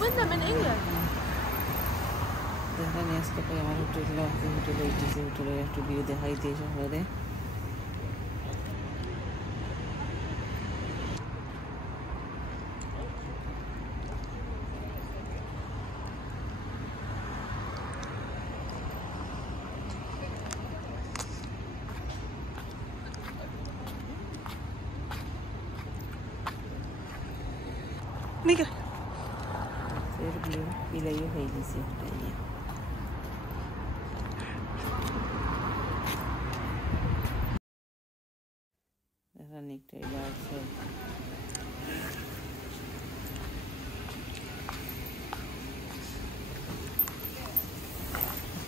win them in England. দেখা নিয়ে আসতে পারি আমার হোটেলে উঠেছে হোটেলে একটু ভিউ দেখাই দিয়ে শহরে Mika. Ser view ilayo hay dice ahí. Running to outside.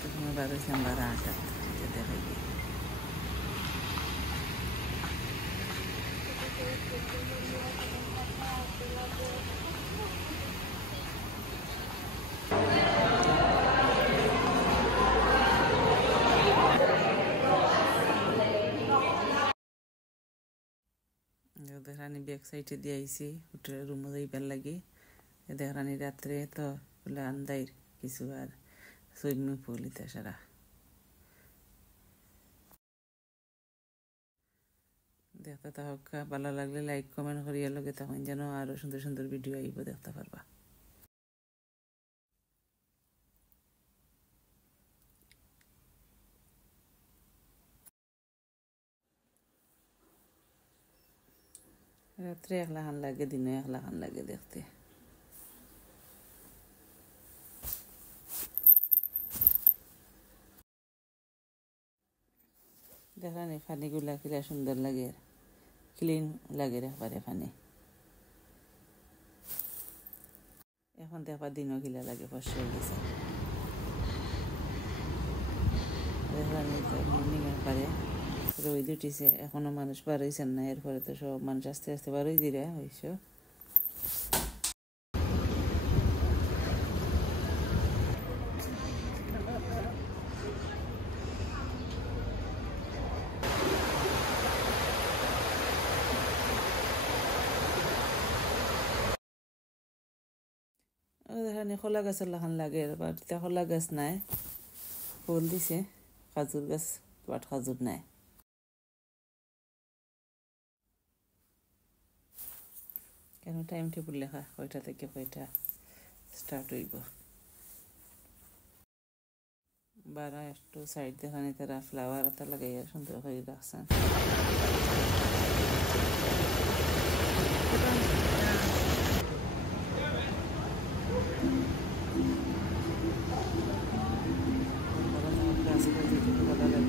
Ini baru sembarang ada jadi lagi. দেখানি ব্যাক সাইডে দিয়ে আইছি হোটেলের রুমে যাইবার লাগে দেখানি রাত্রে তো বলে আন্দাই কিছু আর সুইমিং পুল ইতে সারা দেখতে থাক ভালো লাগলে লাইক কমেন্ট করিয়া লগে তখন যেন আরো সুন্দর সুন্দর ভিডিও আইব দেখতে পারবা রাত্রে একলা খান লাগে দিনে একলা খান লাগে দেখতে দেখানি পানিগুলা কিলা সুন্দর লাগে ক্লিন লাগে একবারে পানি এখন দেখবা দিনও কিলা লাগে ফসল হয়ে গেছে দেখানি মর্নিং একবারে রোদ উঠিছে এখনো মানুষ বার হয়েছেন না এরপরে তো সব মানুষ আস্তে আস্তে বার হয়ে দিলে হয়েছে দেখানি খোলা গাছের লাখান লাগে এবার খোলা গাছ নাই ফুল দিছে খাজুর গাছ বাট খাজুর নাই কেন টাইম টেবিল লেখা কয়টা থেকে কয়টা স্টার্ট হইব 12 একটু সাইড দেখানি তারা ফ্লাওয়ার আতা লাগাইয়া সুন্দর করে রাখছেন গাছ